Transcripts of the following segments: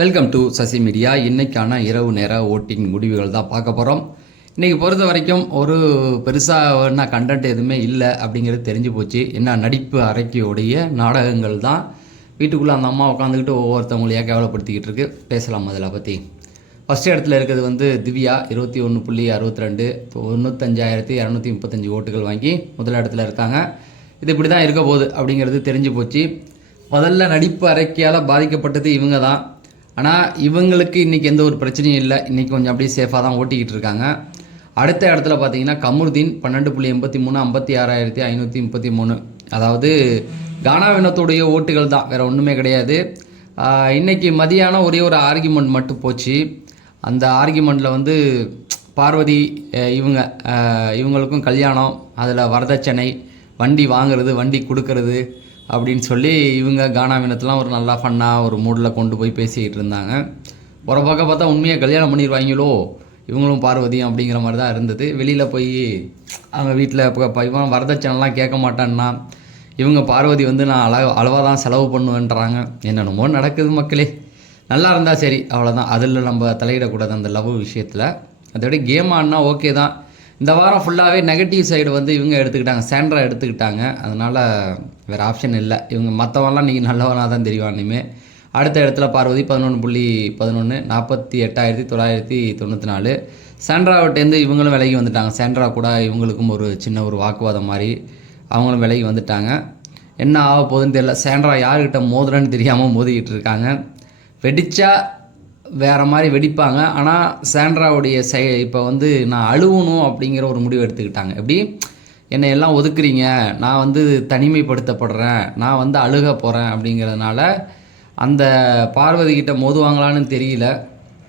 Welcome to Sasi media இன்றைக்கான இரவு நேர ஓட்டிங் முடிவுகள் தான் பார்க்க போகிறோம் இன்றைக்கி பொறுத்த வரைக்கும் ஒரு பெருசாக என்ன கண்டென்ட் எதுவுமே இல்லை அப்படிங்கிறது தெரிஞ்சு போச்சு. என்ன நடிப்பு அறைக்கியோடைய நாடகங்கள் தான். வீட்டுக்குள்ளே அந்த அம்மா உட்காந்துக்கிட்டு ஒவ்வொருத்தவங்களையாக கேவலப்படுத்திக்கிட்டு இருக்கு? பேசலாம் அதில் பற்றி ஃபஸ்ட் இடத்துல இருக்கிறது வந்து திவ்யா இருபத்தி ஒன்று புள்ளி அறுபத்தி ரெண்டு தொண்ணூத்தஞ்சாயிரத்தி இரநூத்தி முப்பத்தஞ்சு ஓட்டுகள் வாங்கி முதல் இடத்துல இருக்காங்க. இது இப்படி தான் இருக்க போகுது அப்படிங்கிறது தெரிஞ்சு போச்சு. முதல்ல நடிப்பு அரைக்கியால் பாதிக்கப்பட்டது இவங்க தான். ஆனால் இவங்களுக்கு இன்றைக்கி எந்த ஒரு பிரச்சனையும் இல்லை. இன்றைக்கி கொஞ்சம் அப்படியே சேஃபாக தான் ஓட்டிக்கிட்டு இருக்காங்க. அடுத்த இடத்துல பார்த்தீங்கன்னா கமருதீன் பன்னெண்டு புள்ளி எண்பத்தி மூணு ஐம்பத்தி ஆறாயிரத்தி ஐநூற்றி முப்பத்தி மூணு. அதாவது கானாவினத்துடைய ஓட்டுகள் தான். வேறு ஒன்றுமே கிடையாது. இன்றைக்கி மதியானம் ஒரே ஒரு ஆர்கியூமெண்ட் மட்டும் போச்சு. அந்த ஆர்கியூமெண்ட்டில் வந்து பார்வதி இவங்க இவங்களுக்கும் கல்யாணம் அதில் வரதட்சணை வண்டி வாங்குறது வண்டி கொடுக்கறது அப்படின்னு சொல்லி இவங்க கானாவினத்தெலாம் ஒரு நல்லா ஃபன்னாக ஒரு மூடில் கொண்டு போய் பேசிக்கிட்டு இருந்தாங்க. ஒரு பக்கம் பார்த்தா உண்மையாக கல்யாணம் பண்ணிடுவாங்களோ இவங்களும் பார்வதியும் அப்படிங்கிற மாதிரி தான் இருந்தது. வெளியில் போய் அவங்க வீட்டில் இப்போ இவன் வரதட்சணைலாம் கேட்க மாட்டான்னா இவங்க பார்வதி வந்து நான் அளவு அளவாக தான் செலவு பண்ணுவேன்றாங்க. என்னென்னமோ நடக்குது மக்களே. நல்லா இருந்தால் சரி அவ்வளோதான் அதில் நம்ம தலையிடக்கூடாது அந்த லவ் விஷயத்தில். அதோட கேம் ஆடினா ஓகே தான். இந்த வாரம் ஃபுல்லாகவே நெகட்டிவ் சைடு வந்து இவங்க எடுத்துக்கிட்டாங்க. சாண்ட்ரா எடுத்துக்கிட்டாங்க. அதனால் வேறு ஆப்ஷன் இல்லை. இவங்க மற்றவெல்லாம் நீங்கள் நல்லவனாக தான் தெரியும் இனிமேல் அடுத்த இடத்துல பார்வதி பதினொன்று புள்ளி பதினொன்று நாற்பத்தி எட்டாயிரத்தி தொள்ளாயிரத்தி தொண்ணூற்றி நாலு. சாண்ட்ராவிட்டேருந்து இவங்களும் விலகி வந்துட்டாங்க. சாண்ட்ரா கூட இவங்களுக்கும் ஒரு சின்ன ஒரு வாக்குவாதம் மாதிரி அவங்களும் விலகி வந்துட்டாங்க. என்ன ஆக போகுதுன்னு தெரியல. சாண்ட்ரா யார்கிட்ட மோதுறன்னு தெரியாமல் மோதிக்கிட்டு இருக்காங்க. வெடிச்சா வேறு மாதிரி வெடிப்பாங்க. ஆனால் சாண்ட்ராவுடைய செய இப்போ வந்து நான் அழுவணும் அப்படிங்கிற ஒரு முடிவு எடுத்துக்கிட்டாங்க. எப்படி? என்னை எல்லாம் ஒதுக்குறீங்க. நான் வந்து தனிமைப்படுத்தப்படுறேன். நான் வந்து அழுக போகிறேன் அப்படிங்கிறதுனால அந்த பார்வதி கிட்ட மோதுவாங்களான்னு தெரியல.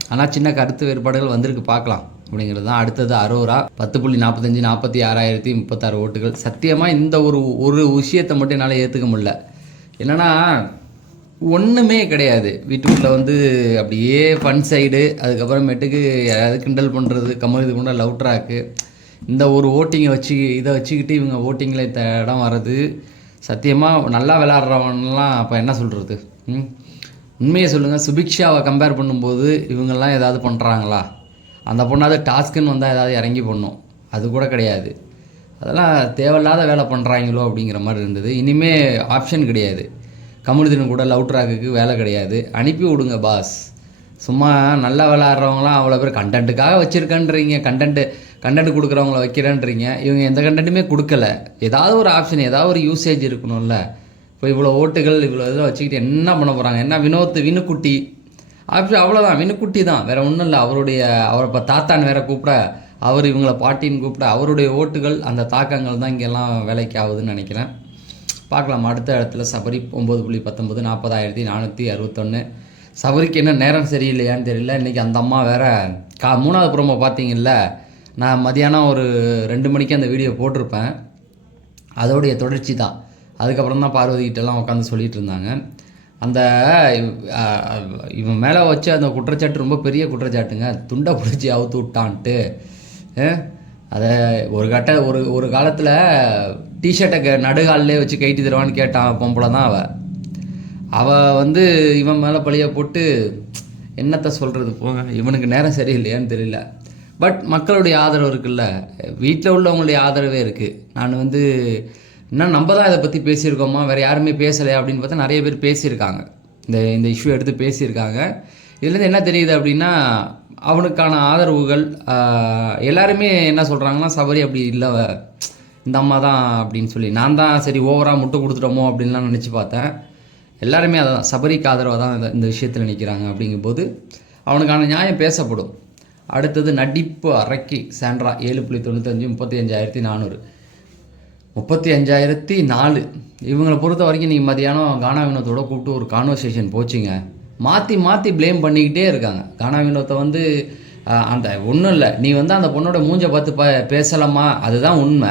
ஆனால் சின்ன கருத்து வேறுபாடுகள் வந்திருக்கு. பார்க்கலாம். அப்படிங்கிறது தான். அடுத்தது அரோரா. பத்து புள்ளி நாற்பத்தஞ்சு நாற்பத்தி ஆறாயிரத்தி முப்பத்தாறு ஓட்டுகள். சத்தியமாக இந்த ஒரு ஒரு விஷயத்தை மட்டும் என்னால் ஏற்றுக்க முடியல. என்னென்னா ஒன்றுமே கிடையாது. வீட்டுக்குள்ளே வந்து அப்படியே ஃபன் சைடு அதுக்கப்புறமேட்டுக்கு யாராவது கிண்டல் பண்ணுறது கமல் இது கொண்ட லவ் ட்ராக்கு இந்த ஒரு ஓட்டிங்கை வச்சு இதை வச்சுக்கிட்டு இவங்க ஓட்டிங்கில் இடம் வர்றது சத்தியமாக நல்லா விளாட்றவன்லாம் அப்போ என்ன சொல்கிறது உண்மையை சொல்லுங்கள் சுபிக்ஷாவை கம்பேர் பண்ணும்போது இவங்கெல்லாம் ஏதாவது பண்ணுறாங்களா அந்த பொண்ணாவது டாஸ்க்குன்னு வந்தால் ஏதாவது இறங்கி பண்ணும் அது கூட கிடையாது. அதெல்லாம் தேவையில்லாத வேலை பண்ணுறாங்களோ அப்படிங்கிற மாதிரி இருந்தது. இனிமேல் ஆப்ஷன் கிடையாது. கம்யூனிதினம் கூட லவ் ட்ராக்குக்கு வேலை கிடையாது. அனுப்பி விடுங்க பாஸ் சும்மா நல்லா விளாட்றவங்களாம் அவ்வளோ பேர் கண்டென்ட்டுக்காக வச்சுருக்கேன்றீங்க. Content content கொடுக்குறவங்கள வைக்கிறேன்றீங்க. இவங்க எந்த கண்டென்ட்டுமே கொடுக்கல. ஏதாவது ஒரு ஆப்ஷன் ஏதாவது ஒரு யூசேஜ் இருக்கணும்ல. இப்போ இவ்வளோ ஓட்டுகள் இவ்வளோ இதில் வச்சுக்கிட்டு என்ன பண்ண போகிறாங்க என்ன வினோத் வினுக்குட்டி? ஆப்ஷன் அவ்வளோதான் வினுக்குட்டி தான். வேறு ஒன்றும் இல்லை. அவருடைய அவர் இப்போ தாத்தான்னு வேற கூப்பிட அவர் இவங்களை பாட்டின்னு கூப்பிட அவருடைய ஓட்டுகள் அந்த தாக்கங்கள் தான் இங்கெல்லாம் வேலைக்கு ஆகுதுன்னு நினைக்கிறேன். பார்க்கலாம். அடுத்த இடத்துல சபரி ஒம்பது புள்ளி பத்தொம்பது நாற்பதாயிரத்தி நானூற்றி அறுபத்தொன்று சபரிக்கு என்ன நேரம் சரியில்லையான்னு தெரியல. இன்றைக்கி அந்த அம்மா வேறு கா மூணாவது புறமோ பார்த்தீங்கல்ல நான் மதியானம் ஒரு ரெண்டு மணிக்கு அந்த வீடியோ போட்டிருப்பேன். அதோடைய தொடர்ச்சி தான். அதுக்கப்புறம் தான் பார்வதி உட்காந்து சொல்லிகிட்டு இருந்தாங்க. அந்த இவன் மேலே வச்ச அந்த குற்றச்சாட்டு ரொம்ப பெரிய குற்றச்சாட்டுங்க. துண்டை பிடிச்சி அவுத்து விட்டான்ட்டு. அதை ஒரு கட்ட ஒரு ஒரு காலத்தில் டிஷர்ட்டை நடுகாலிலே வச்சு கைட்டி தருவான்னு கேட்டான் பொம்பளை தான் அவள் அவள் வந்து இவன் மேலே பழிய போட்டு என்னத்தை சொல்கிறது போங்க இவனுக்கு நேரம் சரியில்லையான்னு தெரியல. பட் மக்களுடைய ஆதரவு இருக்குல்ல. வீட்டில் உள்ளவங்களுடைய ஆதரவே இருக்குது நான் வந்து இன்னும் நம்ம தான் இதை பற்றி பேசியிருக்கோமா? வேறு யாருமே பேசலை அப்படின்னு பார்த்தா நிறைய பேர் பேசியிருக்காங்க. இந்த இந்த இஷ்யூ எடுத்து பேசியிருக்காங்க. இதுலேருந்து என்ன தெரியுது அப்படின்னா அவனுக்கான ஆதரவுகள் எல்லாருமே என்ன சொல்கிறாங்கன்னா சபரி அப்படி இல்லை இந்த அம்மா தான் அப்படின்னு சொல்லி. நான் தான் சரி ஓவராக முட்டை கொடுத்துட்டோமோ அப்படின்லாம் நினச்சி பார்த்தேன். எல்லாருமே அதான் சபரிக்கு ஆதரவாக தான் இந்த- இந்த விஷயத்தில் நிற்கிறாங்க அப்படிங்கும்போது அவனுக்கான நியாயம் பேசப்படும். அடுத்தது நடிப்பு அரக்கி சாண்ட்ரா ஏழு புள்ளி தொண்ணூத்தஞ்சு முப்பத்தி அஞ்சாயிரத்தி நானூறு. முப்பத்தி அஞ்சாயிரத்தி நாலு. இவங்களை பொறுத்த வரைக்கும் நீங்கள் மதியானம் கானா வினோத்தோட கூப்பிட்டு ஒரு கான்வர்சேஷன் போச்சுங்க. மாற்றி மாற்றி ப்ளேம் பண்ணிக்கிட்டே இருக்காங்க. கானா வினோத்தை வந்து அந்த ஒன்றும் இல்லை. நீ வந்து அந்த பொண்ணோட மூஞ்சை பார்த்து ப பேசலாமா? அதுதான் உண்மை.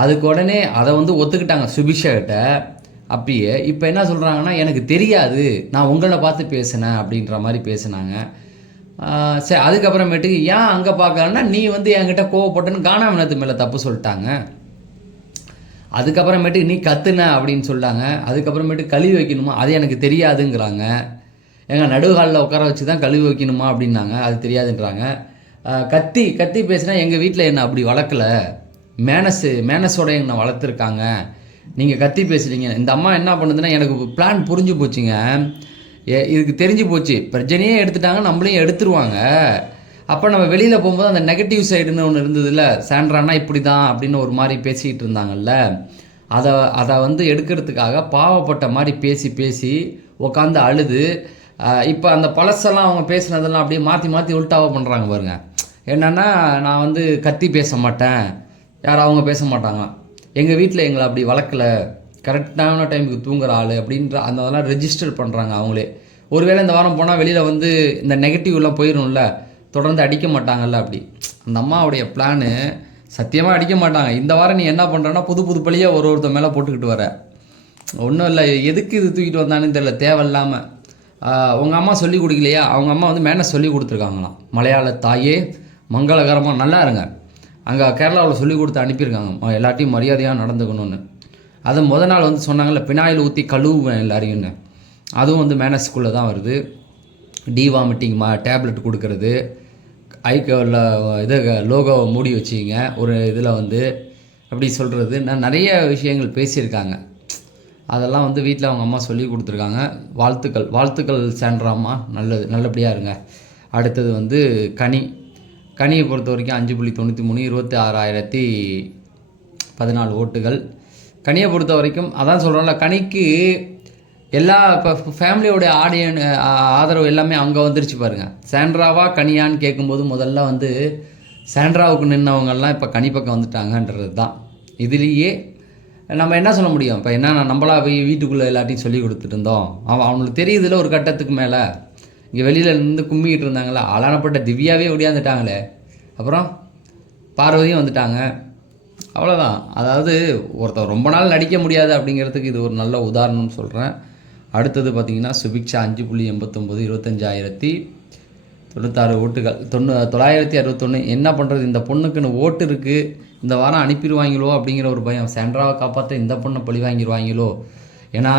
அதுக்கு உடனே அதை வந்து ஒத்துக்கிட்டாங்க சுபிஷாகிட்ட அப்படியே இப்போ என்ன சொல்கிறாங்கன்னா எனக்கு தெரியாது நான் உங்களை பார்த்து பேசினேன் அப்படின்ற மாதிரி பேசினாங்க. சரி அதுக்கப்புறமேட்டுக்கு ஏன் அங்கே பார்க்கலன்னா நீ வந்து என்கிட்ட கோவப்பட்டேன்னு கானா வினத்து மேலே தப்பு சொல்லிட்டாங்க. அதுக்கப்புறமேட்டு நீ கத்துன அப்படின்னு சொல்லிட்டாங்க அதுக்கப்புறமேட்டு கழுவி வைக்கணுமா? அது எனக்கு தெரியாதுங்கிறாங்க. எங்கள் நடுகாலில் உட்கார வச்சு தான் கழுவி வைக்கணுமா அப்படின்னாங்க. அது தெரியாதுன்றாங்க. கத்தி கத்தி பேசினா எங்கள் வீட்டில் என்ன அப்படி வளர்க்கல? மேனஸு மேனஸோட என்னை வளர்த்துருக்காங்க. நீங்கள் கத்தி பேசுகிறீங்க இந்த அம்மா என்ன பண்ணுதுன்னா எனக்கு பிளான் புரிஞ்சு போச்சுங்க. ஏ- இதுக்கு தெரிஞ்சு போச்சு. பிரச்சனையே எடுத்துட்டாங்க நம்மளையும் எடுத்துருவாங்க. அப்போ நம்ம வெளியில் போகும்போது அந்த நெகட்டிவ் சைடுன்னு ஒன்று இருந்ததுல்ல சாண்ட்ரானா இப்படி தான் அப்படின்னு ஒரு மாதிரி பேசிக்கிட்டு இருந்தாங்கல்ல. அதை அதை வந்து எடுக்கிறதுக்காக பாவப்பட்ட மாதிரி பேசி பேசி உட்காந்து அழுது. இப்போ அந்த பழசெல்லாம் அவங்க பேசுனதெல்லாம் அப்படியே மாற்றி மாற்றி உல்ட்டாவாக பண்ணுறாங்க பாருங்க. என்னென்னா நான் வந்து கத்தி பேச மாட்டேன். யாரும் அவங்க பேச மாட்டாங்க எங்கள் வீட்டில் எங்களை அப்படி வளர்க்கல. கரெக்டான டைமுக்கு தூங்குற ஆள் அப்படின்ற அந்த அதெல்லாம் ரெஜிஸ்டர் பண்ணுறாங்க அவங்களே. ஒருவேளை இந்த வாரம் போனால் வெளியில் வந்து இந்த நெகட்டிவ்லாம் போயிடும்ல தொடர்ந்து அடிக்க மாட்டாங்கல்ல அப்படி. அந்த அம்மாவுடைய பிளானு சத்தியமாக அடிக்க மாட்டாங்க. இந்த வாரம் நீ என்ன பண்ணுறன்னா புது புது பழியாக ஒரு ஒருத்தர் மேலே போட்டுக்கிட்டு வர. ஒன்றும் இல்லை எதுக்கு இது தூக்கிட்டு வந்தான்னு தெரியல தேவையில்லாமல் உங்கள் அம்மா சொல்லி கொடுக்கலையா? அவங்க அம்மா வந்து மேனஸ் சொல்லி கொடுத்துருக்காங்களாம். மலையாள தாயே மங்களகரமாக நல்லா இருங்க. அங்கே கேரளாவில் சொல்லி கொடுத்து அனுப்பியிருக்காங்க. எல்லாத்தையும் மரியாதையாக நடந்துக்கணும்னு. அதை முத நாள் வந்து சொன்னாங்கல்ல பினாயில் ஊற்றி கழுவுவேன் எல்லாரையும்னு. அதுவும் வந்து மேனஸ்குள்ளே தான் வருது. டி வாமிட்டிங் மா டேப்லெட் கொடுக்கறது. ஐக்கோவில் இது லோகோவை மூடி வச்சிங்க. ஒரு இதில் வந்து அப்படி சொல்கிறது நான் நிறைய விஷயங்கள் பேசியிருக்காங்க. அதெல்லாம் வந்து வீட்டில் அவங்க அம்மா சொல்லி கொடுத்துருக்காங்க. வாழ்த்துக்கள். வாழ்த்துக்கள் சேன்றாம்மா நல்லது நல்லபடியாக இருங்க. அடுத்தது வந்து கனி. கனியை பொறுத்த வரைக்கும் அஞ்சு புள்ளி தொண்ணூற்றி மூணு இருபத்தி ஆறாயிரத்தி பதினாலு ஓட்டுகள். கனியை பொறுத்த வரைக்கும் அதான் சொல்கிறோம்ல கனிக்கு எல்லா இப்போ ஃபேமிலியோடைய ஆடியன் ஆதரவு எல்லாமே அங்கே வந்துருச்சு பாருங்க. சாண்ட்ராவா கனியான்னு கேட்கும்போது முதல்ல வந்து சாண்ட்ராவுக்கு நின்னவங்கெல்லாம் இப்போ கனி பக்கம் வந்துட்டாங்கன்றது தான். இதுலேயே நம்ம என்ன சொல்ல முடியும்? இப்போ என்ன நம்மளா போய் வீட்டுக்குள்ளே எல்லாத்தையும் சொல்லி கொடுத்துட்டு இருந்தோம். அவன் அவனுக்கு தெரியுதுல ஒரு கட்டத்துக்கு மேலே. இங்கே வெளியில் இருந்து கும்மிக்கிட்டு இருந்தாங்களே ஆளானப்பட்ட திவ்யாவே ஒடியாந்துட்டாங்களே அப்புறம் பார்வதியும் வந்துட்டாங்க. அவ்வளோதான் அதாவது ஒருத்தர் ரொம்ப நாள் நடிக்க முடியாது அப்படிங்கிறதுக்கு இது ஒரு நல்ல உதாரணம்னு சொல்கிறேன் அடுத்தது பார்த்திங்கன்னா சுபிக்ஷா அஞ்சு புள்ளி எண்பத்தொம்போது இருபத்தஞ்சாயிரத்தி தொண்ணூத்தாறு ஓட்டுகள் தொண்ணூ தொள்ளாயிரத்தி அறுபத்தொன்று என்ன பண்ணுறது இந்த பொண்ணுக்குன்னு ஓட்டு இருக்குது இந்த வாரம் அனுப்பிடுவாங்களோ அப்படிங்கிற ஒரு பயம். சாண்ட்ராவை காப்பாற்ற இந்த பொண்ணை பழி வாங்கிடுவாங்களோ ஏன்னா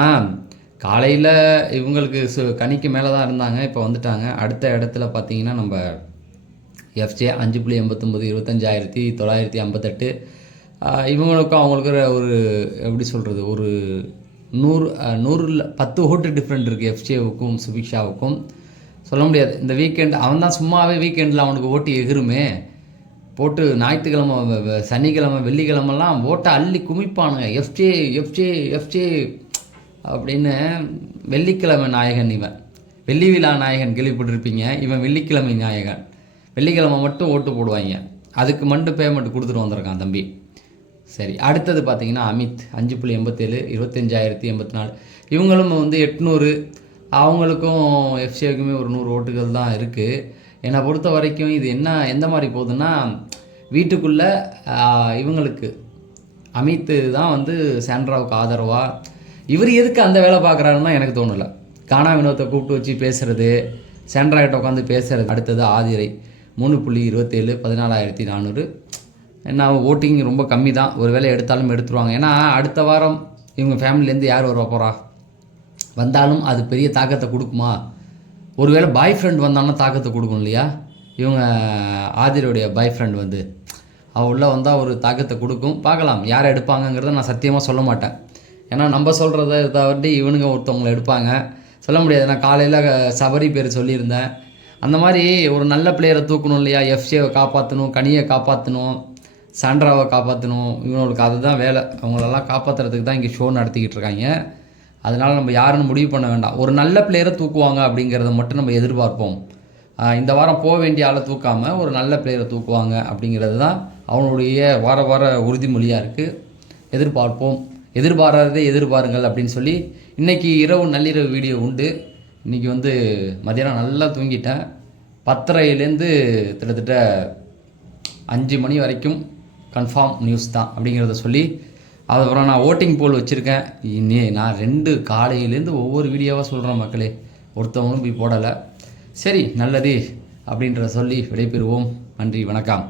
காலையில் இவங்களுக்கு சு கனிக்கு மேலே தான் இருந்தாங்க இப்போ வந்துட்டாங்க. அடுத்த இடத்துல பார்த்தீங்கன்னா நம்ம எஃப்ஜே அஞ்சு புள்ளி எண்பத்தொம்பது இருபத்தஞ்சாயிரத்தி தொள்ளாயிரத்தி ஐம்பத்தெட்டு. இவங்களுக்கும் அவங்களுக்கு ஒரு எப்படி சொல்கிறது ஒரு நூறு நூறில் பத்து ஓட்டு டிஃப்ரெண்ட் இருக்குது எஃப்ஜேவுக்கும் சுபிக்ஷாவுக்கும். சொல்ல முடியாது. இந்த வீக்கெண்ட் அவன் தான் சும்மாவே வீக்கெண்டில் அவனுக்கு ஓட்டு எகிருமே. போட்டு ஞாயிற்றுக்கிழமை சனிக்கிழமை வெள்ளிக்கிழமெல்லாம் ஓட்டை அள்ளி குமிப்பானுங்க. எஃப்ஜே எஃப்ஜே எஃப்ஜே அப்படின்னு வெள்ளிக்கிழமை நாயகன் இவன். வெள்ளி விழா நாயகன் கேள்விப்பட்டிருப்பீங்க. இவன் வெள்ளிக்கிழமை நாயகன். வெள்ளிக்கிழமை மட்டும் ஓட்டு போடுவாங்க. அதுக்கு மட்டும் பேமெண்ட் கொடுத்துட்டு வந்திருக்கான் தம்பி. சரி அடுத்தது பார்த்தீங்கன்னா அமித் அஞ்சு புள்ளி எண்பத்தேழு இருபத்தஞ்சாயிரத்தி எண்பத்தி நாலு இவங்களும் வந்து எட்நூறு அவங்களுக்கும் எஃப்சிஏக்குமே ஒரு நூறு ஓட்டுகள் தான் இருக்குது என்னை பொறுத்த வரைக்கும் இது என்ன எந்த மாதிரி போகுதுன்னா வீட்டுக்குள்ளே இவங்களுக்கு. அமித்து தான் வந்து சாண்ட்ராவுக்கு ஆதரவாக இவர் எதுக்கு அந்த வேலை பார்க்குறாருன்னா எனக்கு தோணலை. கானா வினோத்தை கூப்பிட்டு வச்சு பேசுகிறது சென்ட்ராகிட்ட உட்காந்து பேசுகிறது அடுத்தது ஆதிரை. மூணு புள்ளி இருபத்தேழு பதினாலாயிரத்தி நானூறு. என்ன ஓட்டிங் ரொம்ப கம்மி தான் ஒரு வேளை எடுத்தாலும் எடுத்துருவாங்க. ஏன்னா அடுத்த வாரம் இவங்க ஃபேமிலிலேருந்து யார் வர போகிறா வந்தாலும் அது பெரிய தாக்கத்தை கொடுக்குமா? ஒருவேளை பாய் ஃப்ரெண்ட் வந்தாலும் தாக்கத்தை கொடுக்கும் இல்லையா? இவங்க ஆதிரோடைய பாய் ஃப்ரெண்ட் வந்து. அவள் உள்ளே வந்தால் ஒரு தாக்கத்தை கொடுக்கும். பார்க்கலாம். யார் எடுப்பாங்கங்கிறத நான் சத்தியமாக சொல்ல மாட்டேன். ஏன்னா நம்ம சொல்கிறத தவிர்த்து இவனுங்க ஒருத்தவங்களை எடுப்பாங்க. சொல்ல முடியாது. நான் காலையில் சபரி பேர் சொல்லியிருந்தேன். அந்த மாதிரி ஒரு நல்ல பிளேயரை தூக்கணும் இல்லையா? எஃப்சியை காப்பாற்றணும் கனியை காப்பாற்றணும் சாண்ட்ராவை காப்பாற்றணும் இவங்களுக்கு அதுதான் வேலை. அவங்களெல்லாம் காப்பாற்றுறதுக்கு தான் இங்கே ஷோ நடத்திக்கிட்டு இருக்காங்க. அதனால் நம்ம யாருன்னு முடிவு பண்ண வேண்டாம். ஒரு நல்ல பிளேயரை தூக்குவாங்க அப்படிங்கிறத மட்டும் நம்ம எதிர்பார்ப்போம். இந்த வாரம் போக வேண்டிய ஆளை தூக்காமல் ஒரு நல்ல பிளேயரை தூக்குவாங்க அப்படிங்கிறது தான் அவனுடைய வார வார உறுதிமொழியாக இருக்குது எதிர்பார்ப்போம். எதிர்பாராததை எதிர்பாருங்கள் அப்படின்னு சொல்லி இன்றைக்கி இரவு நள்ளிரவு வீடியோ உண்டு. இன்றைக்கி வந்து மதியானம் நல்லா தூங்கிட்டேன். பத்தரையிலேருந்து கிட்டத்தட்ட அஞ்சு மணி வரைக்கும் கன்ஃபார்ம் நியூஸ் தான் அப்படிங்கிறத சொல்லி அதுக்கப்புறம் நான் ஓட்டிங் போல் வச்சுருக்கேன். இனி நான் ரெண்டு காலையிலேருந்து ஒவ்வொரு வீடியோவாக சொல்கிறேன் மக்களே. ஒருத்தவங்களும் போய் போடலை. சரி நல்லது அப்படின்றத சொல்லி விடைபெறுவோம். நன்றி வணக்கம்.